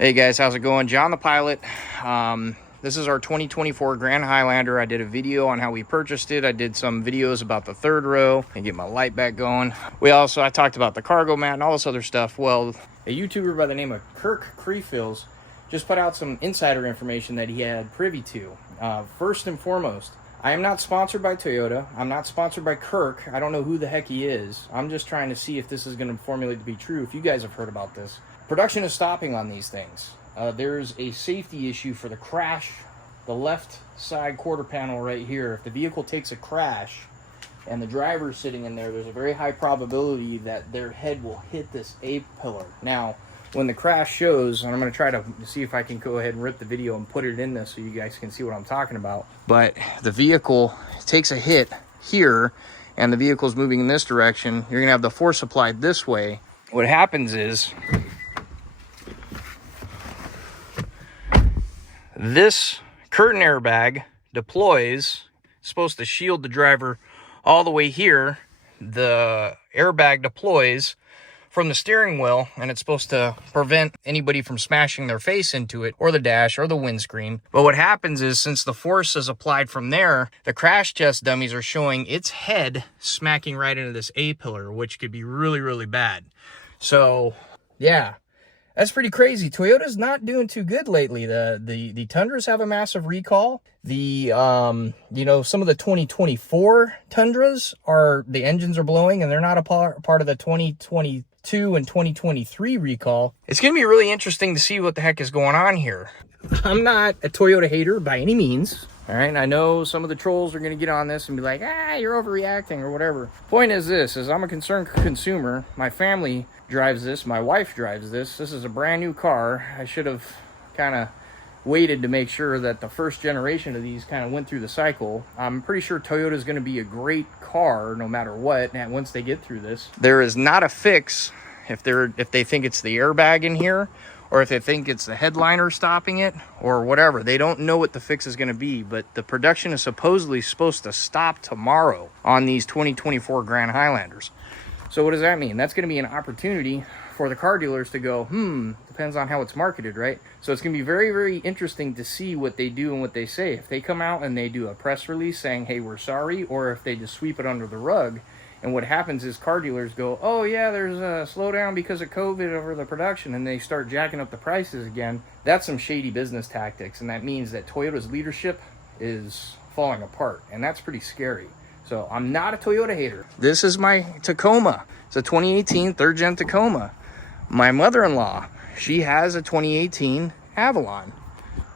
Hey guys, how's it going? John the Pilot. This is our 2024 Grand Highlander. I did a video on how we purchased it. I did some videos about the third row and get my light back going. I talked about the cargo mat and all this other stuff. Well, a YouTuber by the name of Kirk Creefills just put out some insider information that he had privy to. First and foremost, I am not sponsored by Toyota. I'm not sponsored by Kirk. I don't know who the heck he is. I'm just trying to see if this is going to formulate to be true, if you guys have heard about this. Production is stopping on these things. There's a safety issue for the crash, the left side quarter panel right here. If the vehicle takes a crash and the driver's sitting in there, there's a very high probability that their head will hit this A-pillar. Now, when the crash shows, and I'm going to try to see if I can go ahead and rip the video and put it in this so you guys can see what I'm talking about. But the vehicle takes a hit here, and the vehicle's moving in this direction. You're going to have the force applied this way. What happens is this curtain airbag deploys, supposed to shield the driver all the way here. The airbag deploys from the steering wheel, and it's supposed to prevent anybody from smashing their face into it, or the dash, or the windscreen. But what happens is, since the force is applied from there, the crash test dummies are showing its head smacking right into this A-pillar, which could be really, really bad. So, yeah. That's pretty crazy. Toyota's not doing too good lately. The Tundras have a massive recall. Some of the 2024 Tundras the engines are blowing, and they're not a part of the 2022 and 2023 recall. It's going to be really interesting to see what the heck is going on here. I'm not a Toyota hater by any means. All right, I know some of the trolls are going to get on this and be like, you're overreacting or whatever. Point is this, is I'm a concerned consumer. My family drives this. My wife drives this. This is a brand new car. I should have kind of waited to make sure that the first generation of these kind of went through the cycle. I'm pretty sure Toyota is going to be a great car no matter what, and once they get through this. There is not a fix if they think it's the airbag in here, or if they think it's the headliner stopping it, or whatever. They don't know what the fix is going to be, but the production is supposedly supposed to stop tomorrow on these 2024 Grand Highlanders. So what does that mean? That's going to be an opportunity for the car dealers to go, depends on how it's marketed, right? So it's going to be very, very interesting to see what they do and what they say. If they come out and they do a press release saying, hey, we're sorry, or if they just sweep it under the rug. And what happens is car dealers go, oh yeah, there's a slowdown because of COVID over the production, and they start jacking up the prices again. That's some shady business tactics, and that means that Toyota's leadership is falling apart, and that's pretty scary. So I'm not a Toyota hater. This is my Tacoma. It's a 2018 third gen Tacoma. My mother-in-law, she has a 2018 Avalon.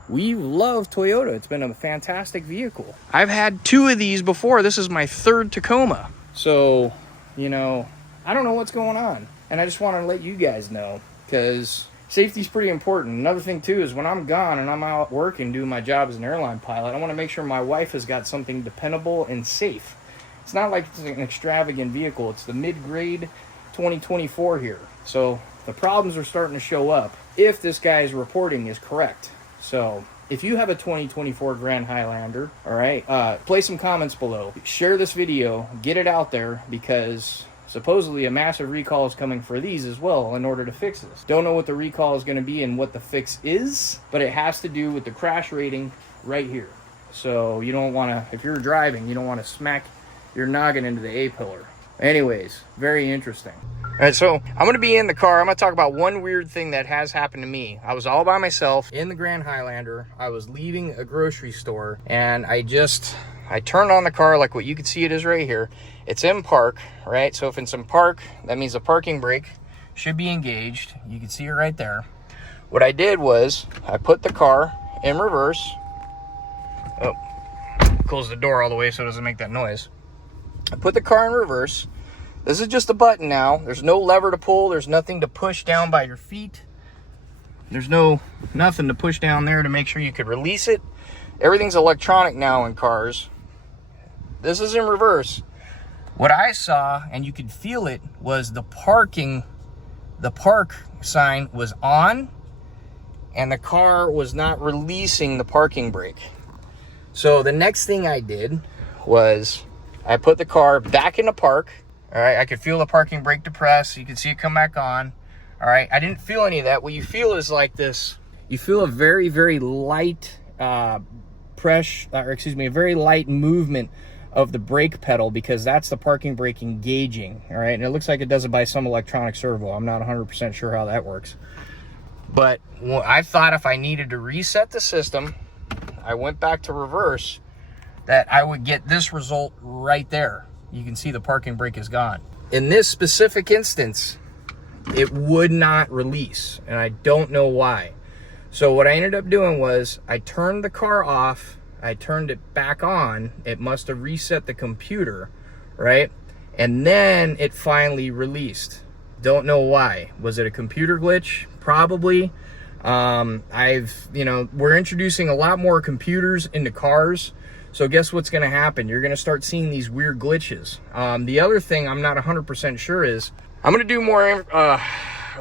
We love Toyota. It's been a fantastic vehicle. I've had two of these before. This is my third Tacoma. So, I don't know what's going on. And I just want to let you guys know, because safety's pretty important. Another thing, too, is when I'm gone and I'm out working doing my job as an airline pilot, I want to make sure my wife has got something dependable and safe. It's not like it's an extravagant vehicle. It's the mid-grade 2024 here. So the problems are starting to show up if this guy's reporting is correct. So if you have a 2024 Grand Highlander, all right, place some comments below. Share this video, get it out there, because supposedly a massive recall is coming for these as well in order to fix this. Don't know what the recall is going to be and what the fix is, but it has to do with the crash rating right here. So you don't want to, if you're driving, you don't want to smack your noggin into the A-pillar. Anyways, very interesting. All right, so I'm going to be in the car. I'm going to talk about one weird thing that has happened to me. I was all by myself in the Grand Highlander. I was leaving a grocery store, and I turned on the car like what you can see it is right here. It's in park, right? So if it's in park, that means the parking brake should be engaged. You can see it right there. What I did was I put the car in reverse. Oh, close the door all the way so it doesn't make that noise. I put the car in reverse. This is just a button now. There's no lever to pull. There's nothing to push down by your feet. There's nothing to push down there to make sure you could release it. Everything's electronic now in cars. This is in reverse. What I saw, and you could feel it, was the park sign was on, and the car was not releasing the parking brake. So the next thing I did was I put the car back into park. All right, I could feel the parking brake depress. You can see it come back on. All right, I didn't feel any of that. What you feel is like this. You feel a very, very light a very light movement of the brake pedal, because that's the parking brake engaging. All right, and it looks like it does it by some electronic servo. I'm not 100% sure how that works. But I thought if I needed to reset the system, I went back to reverse, that I would get this result right there. You can see the parking brake is gone. In this specific instance, it would not release, and I don't know why. So what I ended up doing was I turned the car off, I turned it back on. It must have reset the computer, right? And then it finally released. Don't know why. Was it a computer glitch? Probably. We're introducing a lot more computers into cars. So guess what's going to happen? You're going to start seeing these weird glitches. The other thing I'm not 100% sure is, I'm going to do more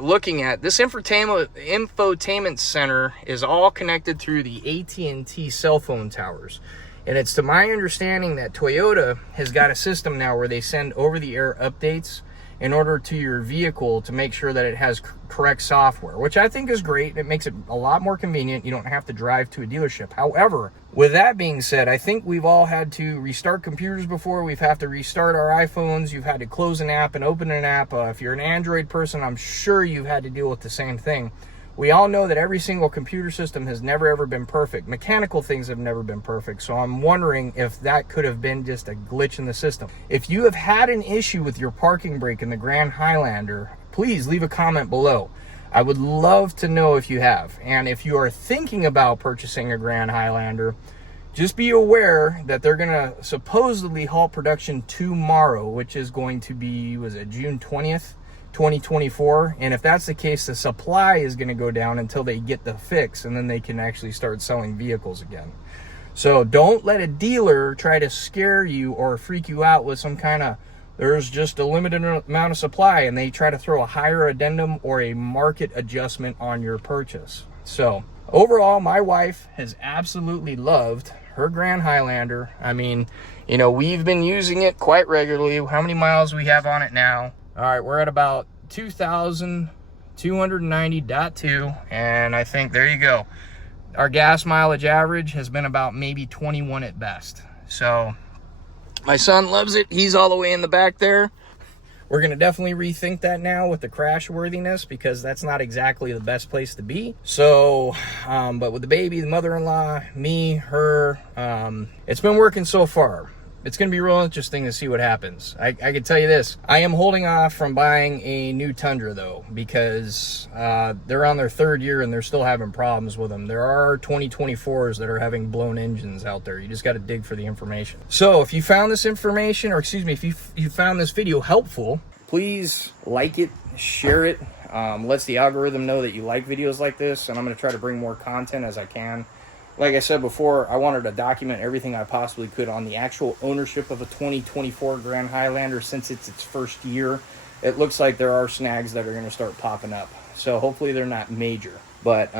looking at this infotainment center is all connected through the AT&T cell phone towers. And it's to my understanding that Toyota has got a system now where they send over-the-air updates in order to your vehicle to make sure that it has correct software, which I think is great. It makes it a lot more convenient. You don't have to drive to a dealership. However, with that being said, I think we've all had to restart computers before. We've had to restart our iPhones. You've had to close an app and open an app. If you're an Android person, I'm sure you've had to deal with the same thing. We all know that every single computer system has never ever been perfect. Mechanical things have never been perfect. So I'm wondering if that could have been just a glitch in the system. If you have had an issue with your parking brake in the Grand Highlander, please leave a comment below. I would love to know if you have. And if you are thinking about purchasing a Grand Highlander, just be aware that they're going to supposedly halt production tomorrow, which is going to be, was it June 20th? 2024. And if that's the case, the supply is going to go down until they get the fix, and then they can actually start selling vehicles again. So don't let a dealer try to scare you or freak you out with some kind of, there's just a limited amount of supply, and they try to throw a higher addendum or a market adjustment on your purchase. So overall, my wife has absolutely loved her Grand Highlander. I mean, we've been using it quite regularly. How many miles we have on it now? All right, we're at about 2,290.2, and I think, there you go. Our gas mileage average has been about maybe 21 at best. So my son loves it. He's all the way in the back there. We're going to definitely rethink that now with the crash worthiness, because that's not exactly the best place to be. So, but with the baby, the mother-in-law, me, her, it's been working so far. It's going to be real interesting to see what happens. I can tell you this. I am holding off from buying a new Tundra, though, because they're on their third year and they're still having problems with them. There are 2024s that are having blown engines out there. You just got to dig for the information. So if you found this information, or excuse me, if you found this video helpful, please like it, share it. Lets the algorithm know that you like videos like this, and I'm going to try to bring more content as I can. Like I said before, I wanted to document everything I possibly could on the actual ownership of a 2024 Grand Highlander since it's its first year. It looks like there are snags that are going to start popping up. So hopefully they're not major. But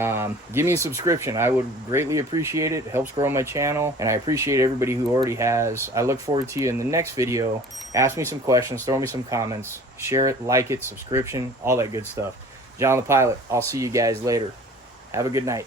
give me a subscription. I would greatly appreciate it. It helps grow my channel, and I appreciate everybody who already has. I look forward to you in the next video. Ask me some questions, throw me some comments, share it, like it, subscription, all that good stuff. John the Pilot, I'll see you guys later. Have a good night.